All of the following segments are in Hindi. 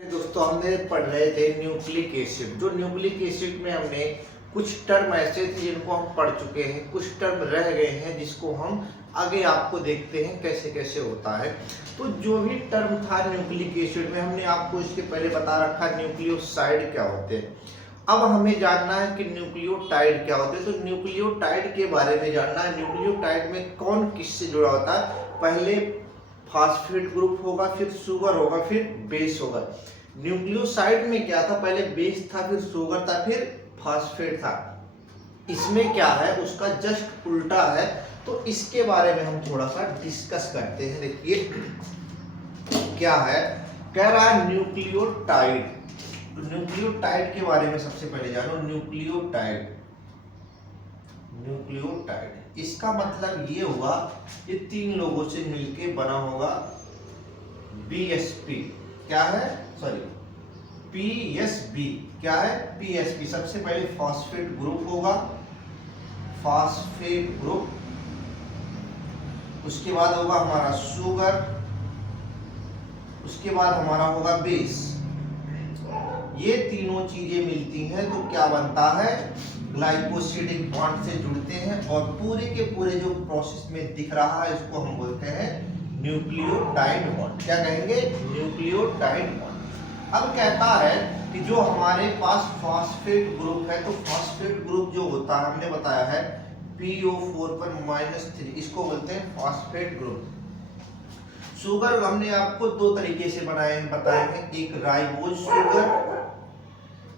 दोस्तों हमने पढ़ रहे थे न्यूक्लिक एसिड। जो न्यूक्लिक एसिड में हमने कुछ टर्म ऐसे थे जिनको हम पढ़ चुके हैं, कुछ टर्म रह गए हैं जिसको हम आगे आपको देखते हैं कैसे कैसे होता है। तो जो भी टर्म था न्यूक्लिक एसिड में, हमने आपको इसके पहले बता रखा न्यूक्लियोसाइड क्या होते हैं। अब हमें जानना है कि न्यूक्लियोटाइड क्या होते हैं। तो न्यूक्लियोटाइड के बारे में जानना है। न्यूक्लियोटाइड में कौन किससे जुड़ा होता है। पहले फास्फेट ग्रुप होगा, फिर शुगर होगा, फिर बेस होगा। न्यूक्लियोसाइड में क्या था, पहले बेस था, फिर शुगर था, फिर फास्फेट था। इसमें क्या है, उसका जस्ट उल्टा है। तो इसके बारे में हम थोड़ा सा डिस्कस करते हैं। देखिए क्या है, कह रहा है न्यूक्लियोटाइड। तो न्यूक्लियोटाइड के बारे में सबसे पहले जानो। न्यूक्लियोटाइड इसका मतलब ये हुआ, ये तीन लोगों से मिलके बना होगा बीएसपी। क्या है, सॉरी पीएसबी। क्या है, पीएसबी। सबसे पहले फॉस्फेट ग्रुप होगा, फॉस्फेट ग्रुप। उसके बाद होगा हमारा शुगर, उसके बाद हमारा होगा बेस। ये तीनों चीजें मिलती हैं तो क्या बनता है, ग्लाइकोसिडिक बॉन्ड से जुड़ते हैं। और पूरे के पूरे जो प्रोसेस में दिख रहा है इसको हम बोलते हैं न्यूक्लियोटाइड बॉन्ड। क्या कहेंगे, न्यूक्लियोटाइड बॉन्ड। अब कहता है कि जो हमारे पास फॉस्फेट ग्रुप है, तो फॉस्फेट ग्रुप जो होता है हमने बताया है PO4 पर -3, इसको बोलते हैं फॉस्फेट ग्रुप। शुगर हमने आपको दो तरीके से बताए हैं, एक राइबोज शुगर,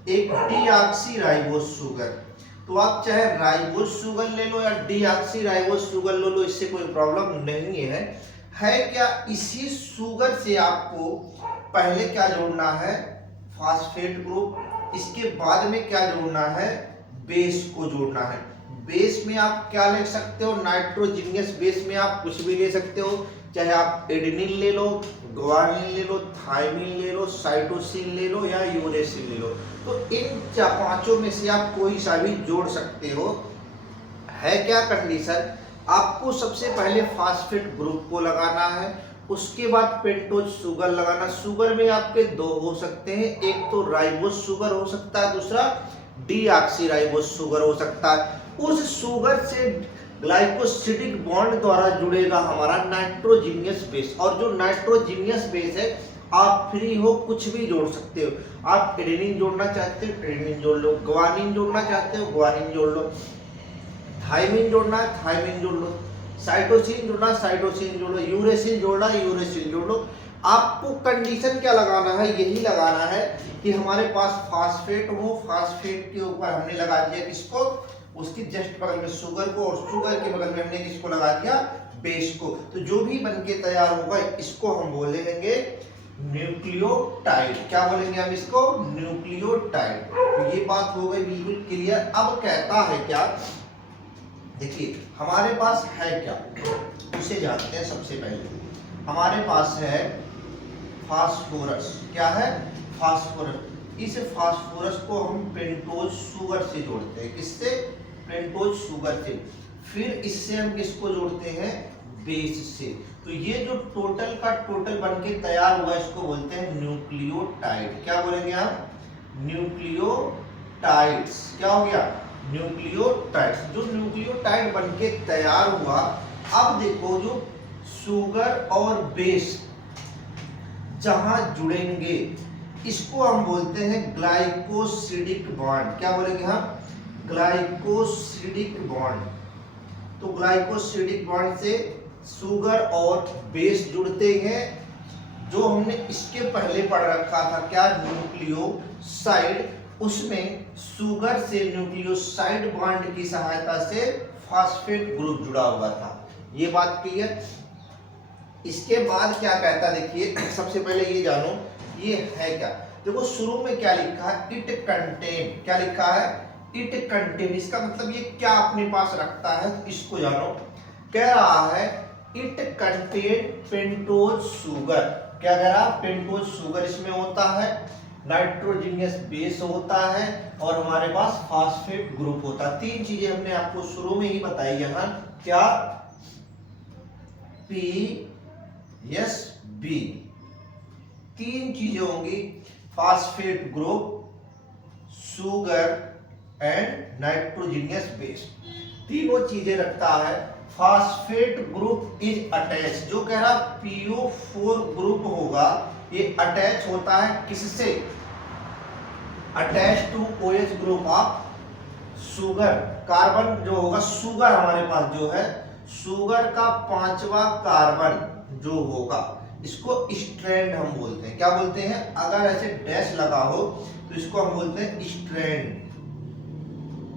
एक डीऑक्सी राइबोज शुगर। तो आप चाहे राइबोज शुगर ले लो या डीऑक्सी राइबोज शुगर ले लो, इससे कोई प्रॉब्लम नहीं है। क्या इसी शुगर से आपको पहले क्या जोड़ना है, फॉस्फेट ग्रुप। इसके बाद में क्या जोड़ना है, बेस को जोड़ना है। बेस में आप क्या ले सकते हो, नाइट्रोजिनियस बेस में आप कुछ भी ले सकते हो। चाहे आप एडेनिन ले लो, ग्वानिन ले लो, थाइमिन ले लो, साइटोसिन ले लो या यूरेसिल ले लो। तो इन पांचों में से आप कोई सा भी जोड़ सकते हो। है क्या कंडीशन, आपको सबसे पहले फॉस्फेट ग्रुप को लगाना है, उसके बाद पेंटोज शुगर लगाना। शुगर में आपके दो हो सकते हैं, एक तो राइबोज शुगर हो सकता है, दूसरा डीऑक्सी राइबोज शुगर हो सकता है। उस शुगर से ग्लाइकोसिडिक बॉन्ड द्वारा जुड़ेगा हमारा नाइट्रोजिनियस बेस। और जो नाइट्रोजिनियस बेस है, आप फ्री हो, कुछ भी जोड़ सकते हो। आप एडेनिन जोड़ना चाहते हो एडेनिन जोड़ लो, ग्वानिन जोड़ना चाहते हो ग्वानिन जोड़ लो, थाइमिन जोड़ना है थाइमिन जोड़ लो, साइटोसिन जोड़ना साइटोसिन जोड़ लो, यूरेसिल जोड़ना यूरेसिल जोड़ लो। आपको कंडीशन क्या लगाना है, यही लगाना है कि हमारे पास फास्फेट हो, फास्फेट के ऊपर हमने लगा दिया किसको, उसकी जस्ट बगल में शुगर को, और शुगर के बगल में हमने किसको लगा दिया, बेस को। तो जो भी बनके तैयार होगा इसको हम बोलेंगे न्यूक्लियोटाइड। क्या बोलेंगे हम इसको, न्यूक्लियोटाइड। तो ये बात हो गई बिल्कुल क्लियर। अब कहता है क्या, देखिए हमारे पास है क्या, उसे जानते हैं। सबसे पहले हमारे पास है फास्फोरस। क्या है, फास्फोरस। इस फास्फोरस को हम पेंटोज शुगर से जोड़ते हैं। किससे, पेंटोज शुगर से। फिर इससे हम किसको जोड़ते हैं, बेस से। तो ये जो टोटल का टोटल बनके तैयार हुआ इसको बोलते हैं न्यूक्लियोटाइड। क्या बोलेंगे आप, न्यूक्लियोटाइड्स। क्या हो गया, न्यूक्लियोटाइड्स। जो न्यूक्लियोटाइड बनके तैयार हुआ, अब देखो जो शुगर और बेस जहां जुड़ेंगे इसको हम बोलते हैं ग्लाइकोसिडिक बॉन्ड। क्या बोलेंगे हम, ग्लाइकोसिडिक बॉन्ड। तो ग्लाइकोसिडिक बॉन्ड से शुगर और बेस जुड़ते हैं। जो हमने इसके पहले पढ़ रखा था क्या, न्यूक्लियोसाइड, उसमें शुगर से न्यूक्लियोसाइड बॉन्ड की सहायता से फॉस्फेट ग्रुप जुड़ा हुआ था। ये बात क्लियर। इसके बाद क्या कहता है, देखिए सबसे पहले ये जानो ये है क्या। देखो शुरू में क्या लिखा है, इट कंटेन। क्या लिखा है, इट कंटेन। इसका मतलब ये क्या अपने पास रखता है, तो इसको जानो। कह रहा है इट कंटेन पेंटोज शुगर। क्या कह रहा, पेंटोज शुगर इसमें होता है, नाइट्रोजिनियस बेस होता है, और हमारे पास फॉस्फेट ग्रुप होता है। तीन चीजें हमने आपको शुरू में ही बताई यहाँ। क्या, PSB तीन चीजें होंगी, phosphate group, sugar and nitrogenous base, तीनों चीजें रखता है। फास्फेट ग्रुप इज अटैच, जो कह रहा PO4 ग्रुप होगा ये अटैच होता है किससे, attach to OH group of sugar. Carbon जो होगा, शुगर हमारे पास जो है, शुगर का 5वां कार्बन जो होगा इसको स्ट्रैंड हम बोलते हैं। क्या बोलते हैं, अगर ऐसे डैश लगा हो तो इसको हम बोलते हैं स्ट्रैंड।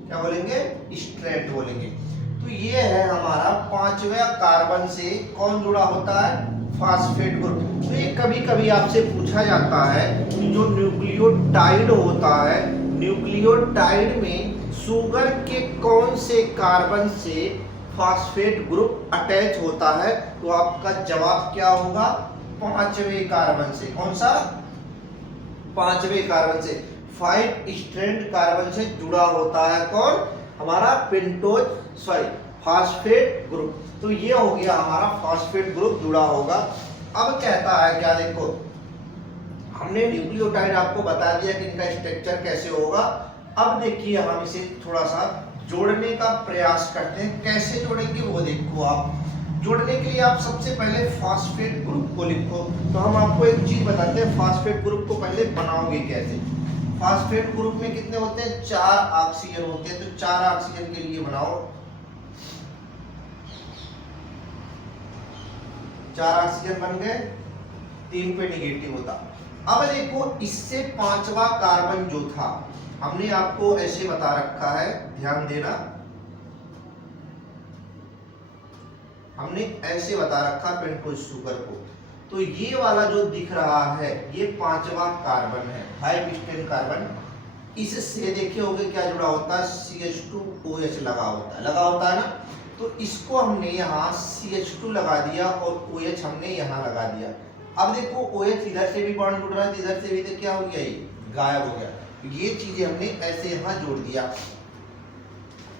क्या बोलेंगे, स्ट्रैंड बोलेंगे। तो ये है हमारा 5वें कार्बन से कौन जुड़ा होता है, फास्फेट ग्रुप। तो ये कभी कभी आपसे पूछा जाता है कि जो न्यूक्लियोटाइड होता है, न्यूक्लियोटाइड में शुगर के कौन से कार्बन से फास्फेट ग्रुप अटैच होता है, तो आपका जवाब क्या होगा, 5वें कार्बन से। कौन सा, 5वें कार्बन से। 5 स्ट्रैंड कार्बन से जुड़ा होता है कौन, हमारा फास्फेट ग्रुप। तो ये हो गया हमारा फास्फेट ग्रुप जुड़ा होगा। अब कहता है क्या, देखो हमने न्यूक्लियोटाइड आपको बता दिया कि इनका स्ट्रक्चर कैसे होगा। अब देखिए हम इसे थोड़ा सा जोड़ने का प्रयास करते हैं। कैसे जोड़ेंगे वो देखो आप। जोड़ने के लिए आप सबसे पहले फास्फेट ग्रुप को लिखो। तो हम आपको एक चीज बताते हैं, फास्फेट ग्रुप को पहले बनाओगे कैसे। फास्फेट ग्रुप में कितने होते हैं, 4 ऑक्सीजन होते हैं। तो 4 ऑक्सीजन के लिए बनाओ, 4 ऑक्सीजन बन गए, 3 पे निगेटिव होता। अब देखो इससे 5वां कार्बन जो था, हमने आपको ऐसे बता रखा है, ध्यान देना, हमने ऐसे बता रखा पेंटोज शुगर को। तो ये वाला जो दिख रहा है ये 5वां कार्बन है, 5 स्ट्रैंड कार्बन। इससे देखे होगे क्या जुड़ा होता है, CH2OH लगा होता है ना। तो इसको हमने यहाँ CH2 लगा दिया और OH हमने यहाँ लगा दिया। अब देखो OH इधर से भी बॉन्ड जुड़ रहा है, इधर से भी, तो क्या हो गया, ये गायब हो गया। ये चीजें हमने ऐसे यहाँ जोड़ दिया।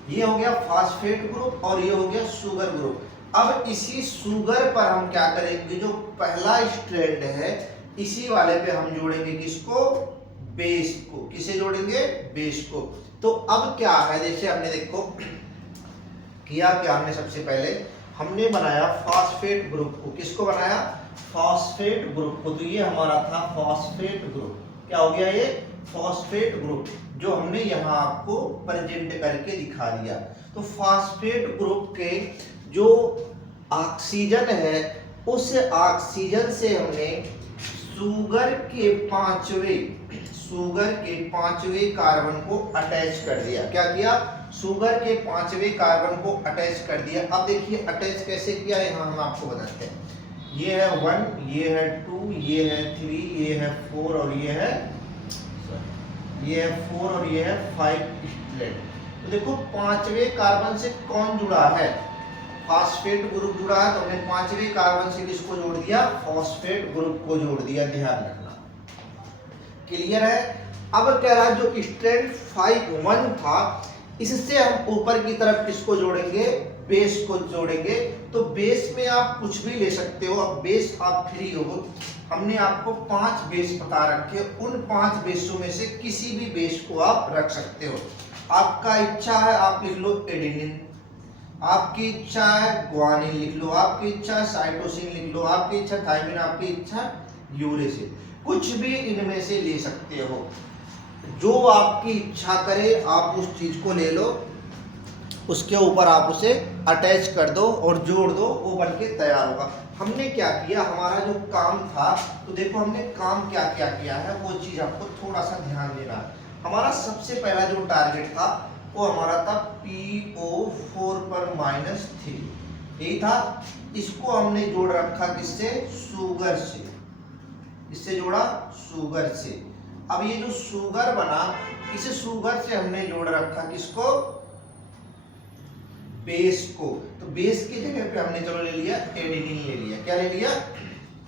ये हो गया फास्फेट ग्रुप और ये हो गया शुगर ग्रुप। अब इसी शुगर पर हम क्या करेंगे, जो पहला स्ट्रैंड है इसी वाले पे हम जोड़ेंगे किसको, बेस को। किसे जोड़ेंगे, बेस को। तो अब क्या है, जैसे हमने देखो किया क्या, हमने सबसे पहले हमने बनाया फास्फेट ग्रुप को। किसको बनाया, फास्फेट ग्रुप को। तो ये हमारा था फास्फेट ग्रुप। क्या हो गया, ये फास्फेट ग्रुप, जो हमने यहाँ आपको प्रेजेंट करके दिखा दिया। तो फास्फेट ग्रुप के जो ऑक्सीजन है, उस ऑक्सीजन से हमने शुगर के 5वें कार्बन को अटैच कर दिया। क्या किया, शुगर के 5वें कार्बन को अटैच कर दिया। अब देखिए अटैच कैसे किया, यहाँ हम आपको बताते हैं। ये है 1, ये है 2, ये है 3, ये है 4 और ये है 4 और ये है 5 स्ट्रैंड। तो देखो 5वें कार्बन से कौन जुड़ा है, फास्फेट ग्रुप जुड़ा है। तो हमने 5वें कार्बन से किसको जोड़ दिया, फास्फेट ग्रुप को जोड़ दिया। ध्यान रखना, क्लियर है। अब कह रहा है जो स्ट्रैंड 1 था, इससे हम ऊपर की तरफ किसको जोड़ेंगे, बेस को जोड़ेंगे। तो बेस में आप कुछ भी ले सकते हो, अब बेस आप फ्री हो। हमने आपको 5 बेस बता रखे, उन 5 बेसों में से किसी भी बेस को आप रख सकते हो। आपका इच्छा है आप लिख लो एडेनिन, आपकी इच्छा है ग्वानिन लिख लो, आपकी इच्छा है साइटोसिन लिख लो, आपकी इच्छा थायमिन, आपकी इच्छा यूरेसिल, कुछ भी इनमें से ले सकते हो। जो आपकी इच्छा करे आप उस चीज को ले लो, उसके ऊपर आप उसे अटैच कर दो और जोड़ दो, वो बनके तैयार होगा। हमने क्या किया, हमारा जो काम था, तो देखो हमने काम क्या क्या किया है, वो चीज आपको थोड़ा सा ध्यान देना है। हमारा सबसे पहला जो टारगेट था वो हमारा था PO4 पर -3, यही था। इसको हमने जोड़ रखा किससे, शुगर से। इससे जोड़ा शुगर से। अब ये जो शुगर बना, इसे शुगर से हमने जोड़ रखा किसको, बेस को। तो बेस की जगह पे हमने चलो ले लिया एडेनिन ले लिया। क्या ले लिया,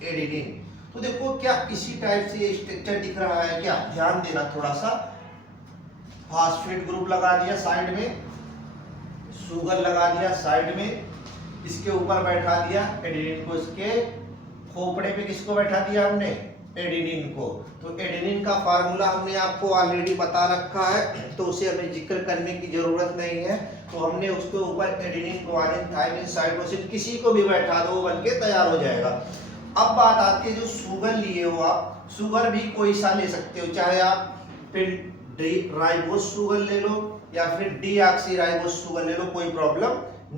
एडेनिन। तो देखो क्या इसी टाइप से ये स्ट्रक्चर दिख रहा है क्या, ध्यान देना थोड़ा सा। फास्फेट ग्रुप लगा दिया साइड में, शुगर लगा दिया साइड में, इसके ऊपर बैठा दिया एडेनिन को, इसके खोपड़े पे किसको बैठा दिया हमने, एडेनिन को। तो एडेनिन का फार्मूला हमने आपको ऑलरेडी बता रखा है, तो उसे हमें जिक्र करने की जरूरत नहीं है। तो हमने उसके ऊपर एडेनिन, गुआनिन, थाइमिन, साइटोसिन किसी को भी बैठा दो, वो बनके तैयार हो जाएगा। अब बात आती है जो शुगर लिए हो आप, शुगर भी कोई सा ले सकते हो, चाहे आप राइबोस शुगर ले लो या फिर डीऑक्सी राइबोस शुगर ले लो, कोई प्रॉब्लम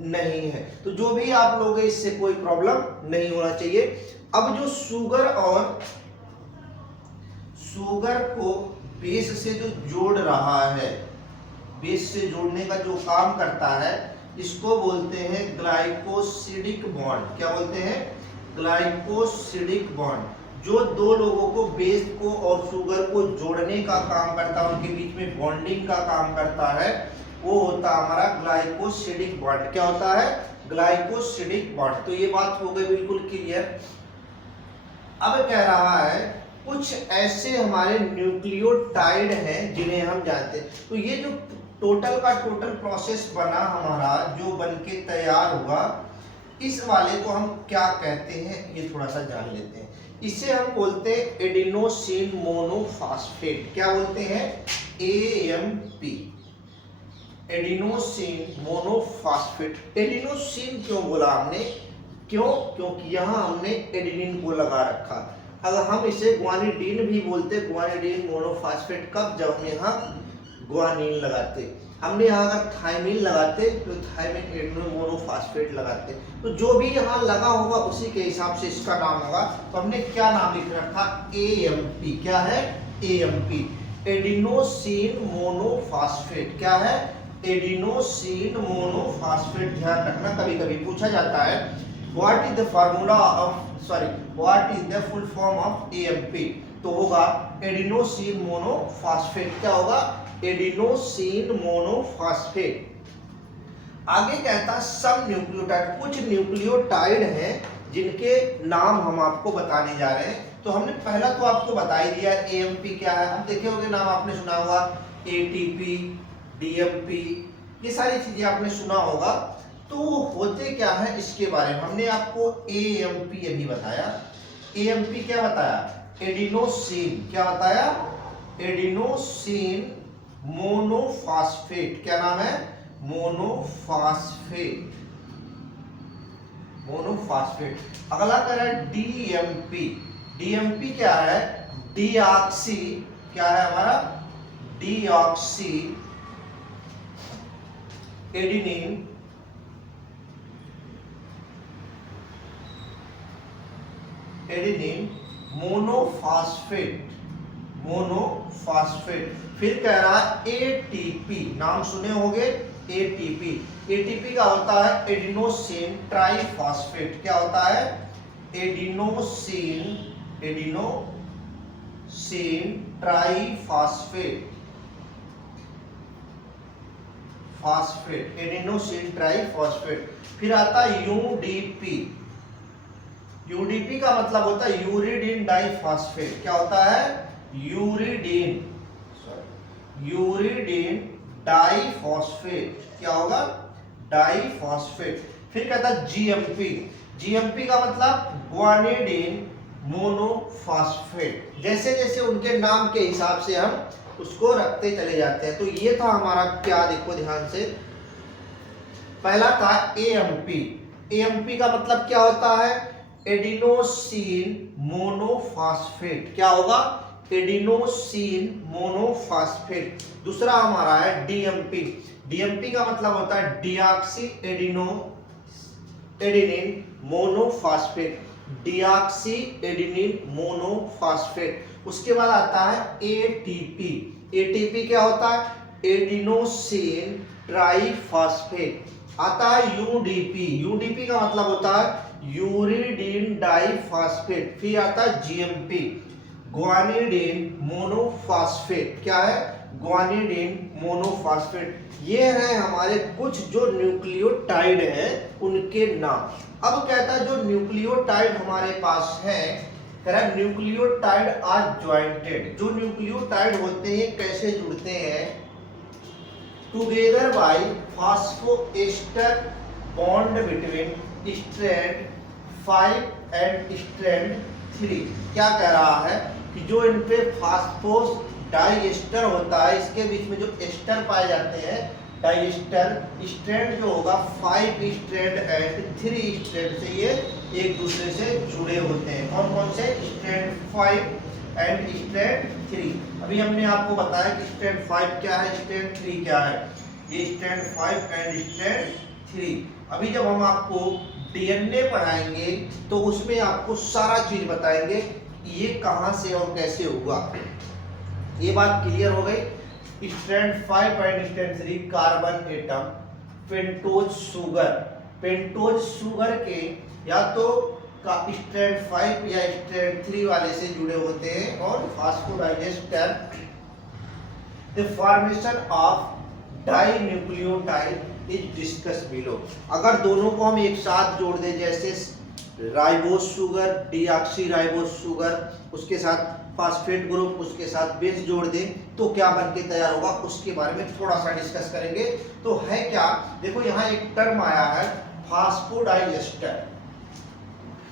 नहीं है। तो जो भी आप लोगे इससे कोई प्रॉब्लम नहीं होना चाहिए। अब जो शुगर को बेस से जो जोड़ रहा है, बेस से जोड़ने का जो काम करता है, इसको बोलते हैं ग्लाइकोसिडिक बॉन्ड। क्या बोलते हैं? Glycosidic bond. जो दो लोगों को, बेस को और शुगर को जोड़ने का काम करता है, उनके बीच में बॉन्डिंग का काम करता है, वो होता है हमारा ग्लाइकोसिडिक बॉन्ड। क्या होता है? Glycosidic bond. तो ये बात हो गई बिल्कुल क्लियर। अब कह रहा है कुछ ऐसे हमारे न्यूक्लियोटाइड हैं जिन्हें हम जानते हैं। तो ये जो टोटल का टोटल प्रोसेस बना हमारा, जो बनके तैयार हुआ, इस वाले को हम क्या कहते हैं ये थोड़ा सा जान लेते हैं। इसे हम बोलते हैं एडिनोसिन मोनोफॉस्फेट। क्या बोलते हैं? AMP, adenosine monophosphate. एडिनोसिन क्यों बोला हमने? क्योंकि यहाँ हमने एडेनिन को लगा रखा। अगर हम इसे ग्वानिडीन भी बोलते, ग्वानिडीन मोनोफॉस्फेट, कब? जब हम यहाँ ग्वानिन लगाते। हमने यहाँ अगर थाइमिन लगाते तो थाइमिन एडेनो मोनोफॉस्फेट लगाते। तो जो भी यहाँ लगा होगा उसी के हिसाब से इसका नाम होगा। तो हमने क्या नाम लिख रखा? AMP। क्या है? AMP, adenosine monophosphate. क्या है? Adenosine monophosphate. ध्यान रखना, कभी कभी पूछा जाता है what is the formula of, what is the full form of AMP। तो होगा एडिनोसिन मोनोफॉस्फेट। क्या होगा? Adenosine monophosphate. आगे कहता सब न्यूक्लियोटाइड, कुछ न्यूक्लियोटाइड हैं जिनके नाम हम आपको बताने जा रहे हैं। तो हमने पहला तो आपको बता ही दिया AMP क्या है। हम देखे होंगे, नाम आपने सुना होगा ATP, DMP, ये सारी चीजें आपने सुना होगा। तो होते क्या है इसके बारे में हमने आपको AMP अभी बताया। AMP क्या बताया? एडिनोसिन। क्या बताया? Adenosine monophosphate. क्या नाम है? Monophosphate, monophosphate. अगला कह रहा है DMP। DMP क्या है? डीऑक्सी। क्या है हमारा? Deoxy adenine monophosphate, monophosphate. फिर कह रहा है ATP, नाम सुने होंगे ATP। ATP का होता है एडिनोसिन ट्राइफॉस्फेट। क्या होता है? Adenosine triphosphate, adenosine triphosphate. फिर आता है UDP। UDP का मतलब होता है यूरिडीन डाइफॉस्फेट। क्या होता है? Uridine diphosphate. क्या होगा? डाइफॉस्फेट। फिर कहता है GMP का मतलब ग्वानिडीन मोनोफॉस्फेट। जैसे जैसे उनके नाम के हिसाब से हम उसको रखते चले जाते हैं। तो ये था हमारा क्या, देखो ध्यान से। पहला था AMP का मतलब क्या होता है? Adenosine monophosphate. क्या होगा? Adenosine monophosphate. दूसरा हमारा है DMP का मतलब होता है deoxy adenine monophosphate, deoxy adenine monophosphate. उसके बाद आता है ATP क्या होता है? Adenosine triphosphate. आता है UDP का मतलब होता है यूरिडीन डाइफॉस्फेट। फिर आता है GMP, ग्वानिडीन मोनोफॉस्फेट। क्या है? ग्वानिडीन मोनोफॉस्फेट। ये हैं हमारे कुछ जो न्यूक्लियोटाइड हैं उनके नाम। अब कहता है जो न्यूक्लियोटाइड हमारे पास है, कह रहा है न्यूक्लियोटाइड आर ज्वाइंटेड। जो न्यूक्लियोटाइड होते हैं कैसे जुड़ते हैं? Together by phosphoester bond between strand 5 and strand 3। क्या कह रहा है कि जो इन पे फास्फोस डाइएस्टर होता है, इसके बीच में जो एस्टर पाए जाते हैं डाइएस्टर, स्ट्रैंड जो होगा 5 स्ट्रैंड एंड 3 स्ट्रैंड से ये एक दूसरे से जुड़े होते हैं। कौन कौन से? Strand 5 and strand 3। अभी हमने आपको बताया कि स्ट्रैंड 5 क्या है, स्ट्रैंड 3 क्या है। ये स्ट्रैंड 5 एंड स्ट्रैंड 3। अभी जब हम आपको डीएनए पढ़ाएंगे तो उसमें आपको सारा चीज बताएंगे ये कहां से और कैसे हुआ। ये बात क्लियर हो गई। Strand 5 and strand 3 carbon atom pentose sugar के या तो स्ट्रैंड 5 या स्ट्रैंड 3 वाले से जुड़े होते हैं और फास्फोडाइएस्टर the formation of dinucleotide is discuss below. अगर दोनों को हम एक साथ जोड़ दें, जैसे ribose sugar, deoxy ribose sugar, उसके साथ फास्फेट ग्रुप, उसके साथ बेस जोड़ दें तो क्या बनके तैयार होगा, उसके बारे में थोड़ा सा डिस्कस करेंगे। तो है क्या, देखो यहाँ एक टर्म आया है फास्फोडाइएस्टर।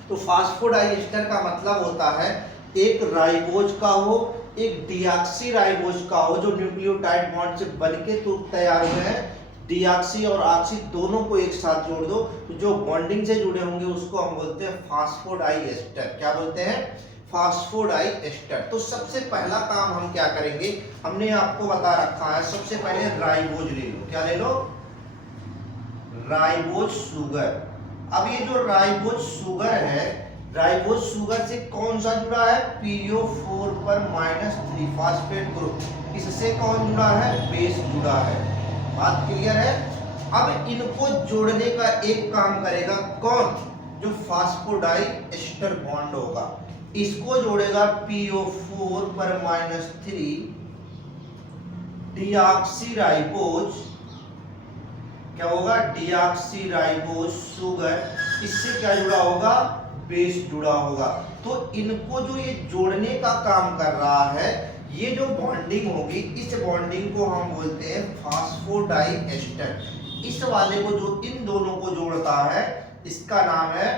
तो फास्फोडाइएस्टर का मतलब होता है एक राइबोज का हो, एक डीऑक्सी राइबोज का हो, जो न्यूक्लियोटाइड बॉन्ड से बनके तो तैयार हुए हैं। डीऑक्सी और ऑक्सी दोनों को एक साथ जोड़ दो तो जो बॉन्डिंग से जुड़े होंगे उसको हम बोलते हैं फास्फोडाइएस्टर। क्या बोलते हैं? फास्फोडाइएस्टर। तो सबसे पहला काम हम क्या करेंगे, हमने आपको बता रखा है, सबसे पहले राइबोज ले लो। क्या ले लो? Ribose sugar. अब ये जो राइबोज शुगर है, राइबोज शुगर से कौन सा जुड़ा है? PO4 पर -3 फास्फेट ग्रुप। इससे कौन जुड़ा है? बेस जुड़ा है। बात क्लियर है। अब इनको जोड़ने का एक काम करेगा कौन? जो फास्फोडाइएस्टर बॉन्ड होगा, इसको जोड़ेगा PO4 पर -3 डीऑक्सी राइबोज। क्या होगा? Deoxy ribose sugar. इससे क्या जुड़ा होगा? बेस जुड़ा होगा। तो इनको जो ये जोड़ने का काम कर रहा है, ये जो बॉन्डिंग होगी, इस बॉन्डिंग को हम बोलते हैं फास्फोडाइएस्टर। इस वाले को जो इन दोनों को जोड़ता है इसका नाम है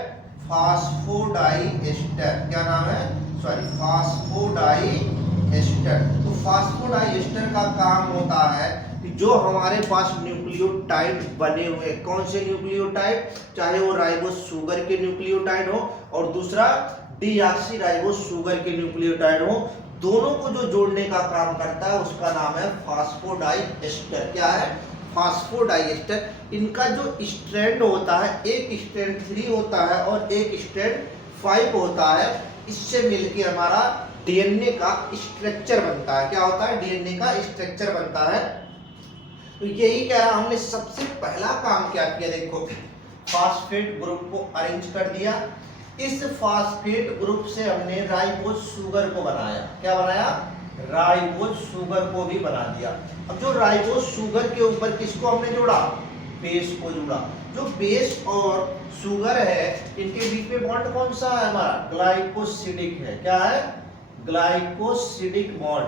फास्फोडाइएस्टर। क्या नाम है? सॉरी, फास्फोडाइएस्टर। तो फास्फोडाइएस्टर का काम होता है कि जो हमारे पास न्यूक्लियोटाइड बने हुए, कौन से न्यूक्लियोटाइड, चाहे वो राइबोज शुगर के न्यूक्लियोटाइड हो और दूसरा डीऑक्सी राइबोज शुगर के न्यूक्लियोटाइड हो, दोनों को जो जोड़ने का काम करता है उसका नाम है फास्फोडाइएस्टर। क्या है? फास्फोडाइएस्टर। इनका जो स्ट्रैंड होता है, एक स्ट्रैंड 3 होता है और एक स्ट्रैंड 5 होता है। इससे मिलके हमारा डीएनए का स्ट्रक्चर बनता है। क्या होता है? डीएनए का स्ट्रक्चर बनता है। तो यही कह रहा, हमने सबसे पहला काम क्या किया, देखो फास्फेट ग्रुप को अरेंज कर दिया। इस फास्फेट ग्रुप से हमने राइबोज शुगर को बनाया। क्या बनाया? राइबोज शुगर को भी बना दिया। अब जो राइबोज शुगर के ऊपर किसको हमने जोड़ा? बेस को जोड़ा। जो बेस और शुगर है, इनके बीच में बॉन्ड कौन सा है? हमारा ग्लाइकोसिडिक है। क्या है? Glycosidic bond.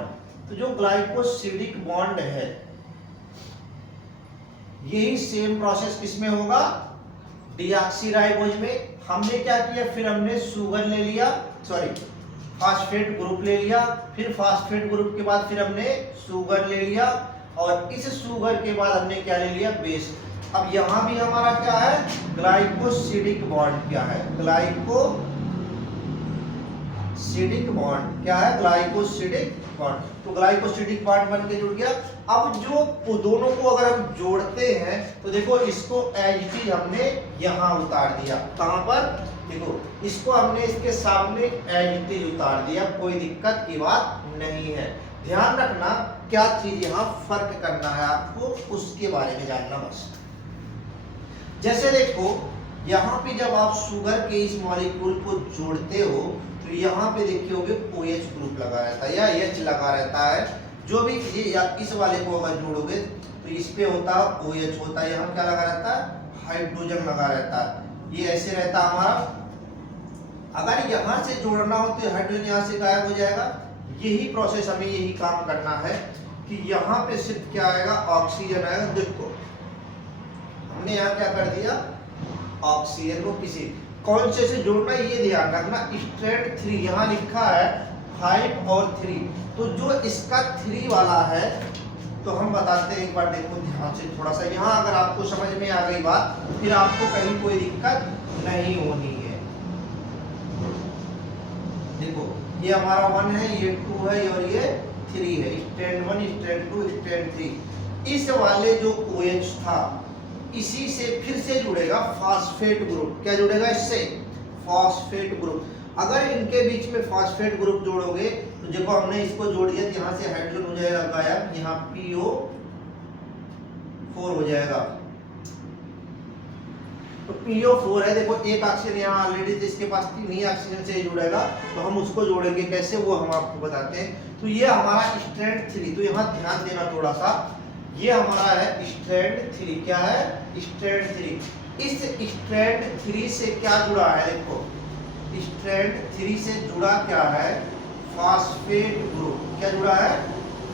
तो जो ग्लाइकोसिडिक बॉन्ड है, यही सेम प्रोसेस किसमें होगा? डीऑक्सीराइबोज में। हमने क्या किया, फिर हमने शुगर ले लिया, सॉरी फास्फेट ग्रुप ले लिया, फिर फास्फेट ग्रुप के बाद फिर हमने शुगर ले लिया और इस शुगर के बाद हमने क्या ले लिया? बेस। अब यहां भी हमारा क्या है? Glycosidic bond. क्या है? Glycosidic bond. क्या है? Glycosidic bond. तो ग्लाइकोसिडिक बॉन्ड बन के जुड़ गया। अब जो दोनों को अगर हम जोड़ते हैं तो देखो इसको एज इट इज हमने यहां उतार दिया। कहां पर? देखो इसको हमने इसके सामने एज इट इज उतार दिया, कोई दिक्कत की बात नहीं है। ध्यान रखना क्या चीज यहाँ फर्क करना है आपको, उसके बारे में जानना बस। जैसे देखो यहाँ पे जब आप शुगर के इस मॉलिक्यूल को जोड़ते हो तो यहाँ पे देखिए होगे OH ग्रुप लगा रहता है या H लगा रहता है। जो भी या इस वाले को अगर जोड़ोगे तो इस पे होता है OH होता है, यहाँ क्या लगा रहता है? हाइड्रोजन लगा रहता है। ये ऐसे रहता है हमारा। अगर यहाँ से जोड़ना हो तो हाइड्रोजन यहाँ से गायब हो जाएगा। यही प्रोसेस हमें यही काम करना है कि यहाँ पे सिर्फ क्या आएगा? ऑक्सीजन आएगा। देखो हमने यहाँ क्या कर दिया? ऑक्सीजन को किसी कौन से जोड़ना ये ध्यान रखना। स्ट्रैंड 3 यहाँ लिखा है 5 और 3, तो जो इसका 3 वाला है तो हम बताते हैं, एक बार देखो ध्यान से थोड़ा सा। यहाँ अगर आपको समझ में आ गई बात, फिर आपको कहीं कोई दिक्कत नहीं होनी है। देखो ये हमारा 1 है, ये 2 है और ये 3 है। Strand 1, strand 2, strand 3। इस वाले जो OH था इसी से फिर से जुड़ेगा फास्फेट ग्रुप। क्या जुड़ेगा इससे? Phosphate group. अगर इनके बीच में फास्फेट ग्रुप जोड़ोगे तो देखो हमने इसको जोड़ दिया, तो यहाँ से हाइड्रोजन हो जाएगा गायब, यहाँ PO4 हो जाएगा। तो PO4 है, देखो एक ऑक्सीजन यहाँ ऑलरेडी, इसके पास 3 ही ऑक्सीजन से जुड़ेगा, तो हम उसको जोड़ेंगे कैसे वो हम आपको बताते हैं। तो ये हमारा स्ट्रैंड 3, तो यहाँ ध्यान देना थोड़ा सा, ये हमारा है स्ट्रैंड 3। क्या है? स्ट्रैंड 3। इस स्ट्रैंड 3 से क्या जुड़ा है? देखो स्ट्रैंड 3 से जुड़ा क्या है? Phosphate group. क्या जुड़ा है?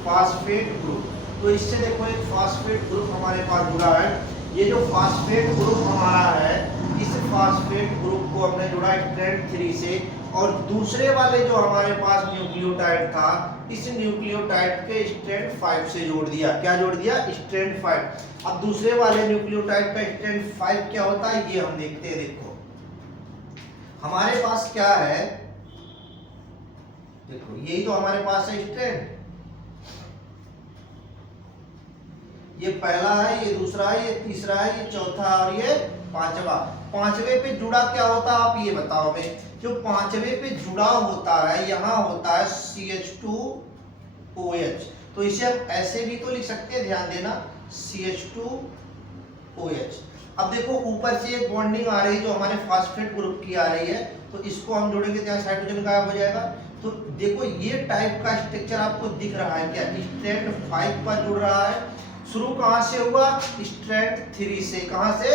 Phosphate group. तो इससे देखो एक फास्फेट ग्रुप हमारे पास जुड़ा है। ये जो फास्फेट ग्रुप हमारा है, इस फास्फेट ग्रुप को हमने जोड़ा स्ट्रैंड 3 से, और दूसरे वाले जो हमारे पास न्यूक्लियोटाइड था, इस न्यूक्लियोटाइड के स्ट्रैंड 5 से जोड़ दिया। क्या जोड़ दिया? स्ट्रैंड 5। अब दूसरे वाले न्यूक्लियोटाइड का स्ट्रैंड 5 क्या होता है ये हम देखते हैं। देखो हमारे पास क्या है, देखो यही तो हमारे पास है स्ट्रैंड, ये पहला है, ये दूसरा है, ये तीसरा है, ये चौथा और ये पांचवा। पांचवे पे जुड़ा क्या होता है आप ये बताओ हमें। जो पांचवे पे जुड़ा होता है यहाँ होता है CH2OH, तो इसे हम ऐसे भी तो लिख सकते हैं, ध्यान देना CH2OH। अब देखो ऊपर से एक बॉन्डिंग आ रही है जो हमारे फास्फेट ग्रुप की आ रही है, तो इसको हम जोड़ेंगे तो यहाँ हाइड्रोजन गायब हो जाएगा। तो देखो ये टाइप का स्ट्रक्चर आपको दिख रहा है क्या? स्ट्रैंड 5 पर जुड़ रहा है। शुरू कहां से हुआ? स्ट्रैंड 3 से। कहां से?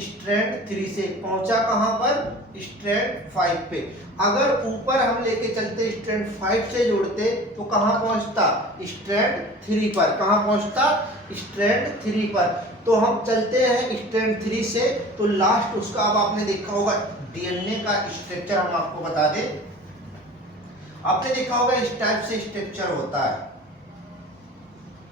स्ट्रैंड 3 से। पहुंचा कहां पर? स्ट्रैंड 5 पे। अगर ऊपर हम लेके चलते स्ट्रैंड 5 से जोड़ते तो कहां पहुंचता? स्ट्रैंड 3 पर। कहां पहुंचता? स्ट्रैंड 3 पर। तो हम चलते हैं स्ट्रैंड 3 से, तो लास्ट उसका अब आपने देखा होगा DNA का स्ट्रक्चर हम आपको बता दें। आपने देखा होगा इस टाइप से स्ट्रक्चर होता है,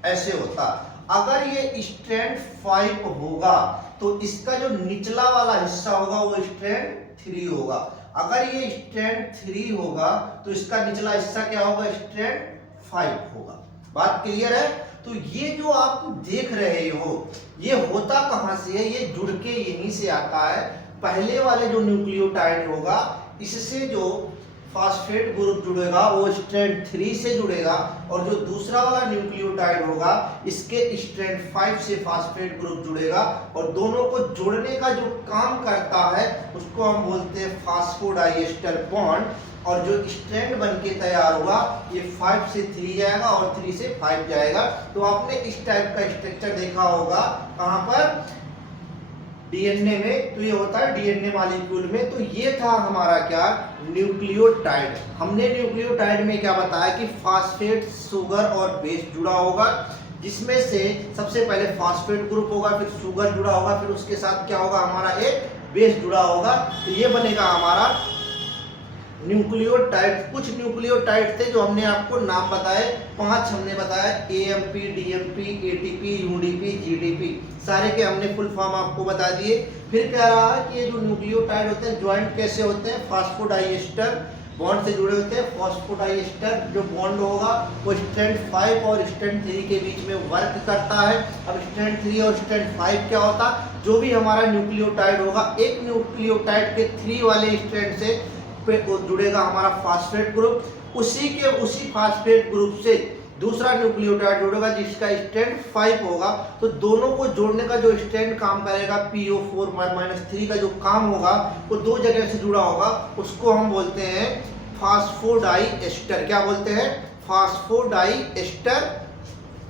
ऐसे होता। अगर ये स्ट्रैंड 5 होगा तो इसका जो निचला वाला हिस्सा होगा वो स्ट्रैंड 3 होगा। अगर ये स्ट्रैंड 3 होगा तो इसका निचला हिस्सा क्या होगा? स्ट्रैंड 5 होगा। बात क्लियर है? तो ये जो आप देख रहे हो ये होता कहां से है? ये जुड़ के यहीं से आता है। पहले वाले जो न्यूक्लियोटाइड होगा इससे जो फास्फेट ग्रुप जुड़ेगा वो स्ट्रैंड 3 से जुड़ेगा, और जो दूसरा वाला न्यूक्लियोटाइड होगा इसके स्ट्रैंड 5 से फास्फेट ग्रुप जुड़ेगा, और दोनों को जोड़ने का जो काम करता है उसको हम बोलते हैं फास्फोडाइएस्टर बॉन्ड। और जो स्ट्रैंड बनके तैयार हुआ ये 5 से 3 जाएगा और 3 से 5 जाएगा। तो आपने इस टाइप का स्ट्रक्चर देखा होगा कहां पर? DNA में। तो ये होता है DNA मॉलिक्यूल में। तो ये था हमारा क्या? न्यूक्लियोटाइड। हमने न्यूक्लियोटाइड में क्या बताया कि फास्फेट, शुगर और बेस जुड़ा होगा, जिसमें से सबसे पहले फास्फेट ग्रुप होगा, फिर शुगर जुड़ा होगा, फिर उसके साथ क्या होगा? हमारा एक बेस जुड़ा होगा। तो ये बनेगा हमारा न्यूक्लियोटाइड। कुछ न्यूक्लियोटाइड थे जो हमने आपको नाम बताए, 5 हमने बताया, AMP, DMP, ATP, UDP, GDP, सारे के हमने फुल फॉर्म आपको बता दिए। फिर कह रहा है कि ये जो न्यूक्लियोटाइड होते हैं ज्वाइंट कैसे होते हैं? फास्फोडाइएस्टर बॉन्ड से जुड़े होते हैं। फास्फोडाइएस्टर जो बॉन्ड होगा वो स्ट्रैंड 5 और स्ट्रैंड 3 के बीच में वर्क करता है। अब स्ट्रैंड 3 और स्ट्रैंड 5 क्या होता? जो भी हमारा न्यूक्लियोटाइड होगा, एक न्यूक्लियोटाइड के 3 वाले स्ट्रैंड से पे जुड़ेगा हमारा फास्फेट ग्रुप, उसी फास्फेट ग्रुप से दूसरा न्यूक्लियोटाइड जुड़ेगा जिसका स्ट्रैंड 5 होगा। तो दोनों को जोड़ने का जो स्ट्रैंड काम करेगा PO4-3 का जो काम होगा वो 2 जगह से जुड़ा होगा, उसको हम बोलते हैं फास्फोडाइएस्टर। क्या बोलते हैं? फास्फोडाइएस्टर।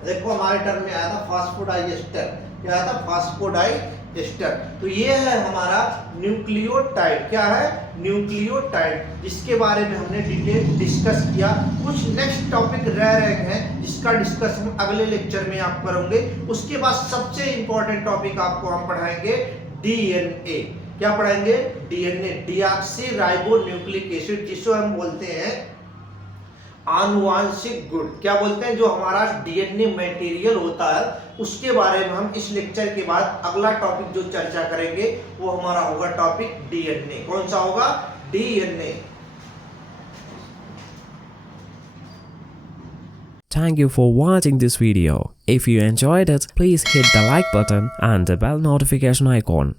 देखो हमारे टर्म में आया था फास्फोडाइएस्टर। क्या आया था? फास्फोडाइएस्टर। तो ये है हमारा न्यूक्लियोटाइड। क्या है? न्यूक्लियोटाइड, जिसके बारे में हमने डिटेल डिस्कस किया। कुछ नेक्स्ट टॉपिक रह रहे हैं जिसका डिस्कस हम अगले लेक्चर में आप करेंगे। उसके बाद सबसे इंपॉर्टेंट टॉपिक आपको हम पढ़ाएंगे DNA। क्या पढ़ाएंगे? DNA, deoxy ribo nucleic acid, जिसको हम बोलते हैं आनुवांशिक गुण। क्या बोलते हैं? जो हमारा डीएनए मटेरियल होता है उसके बारे में हम इस लेक्चर के बाद अगला टॉपिक जो चर्चा करेंगे वो हमारा होगा टॉपिक डीएनए। कौन सा होगा? DNA. Thank you for watching this video. If you enjoyed it, please hit the like button and the bell notification icon.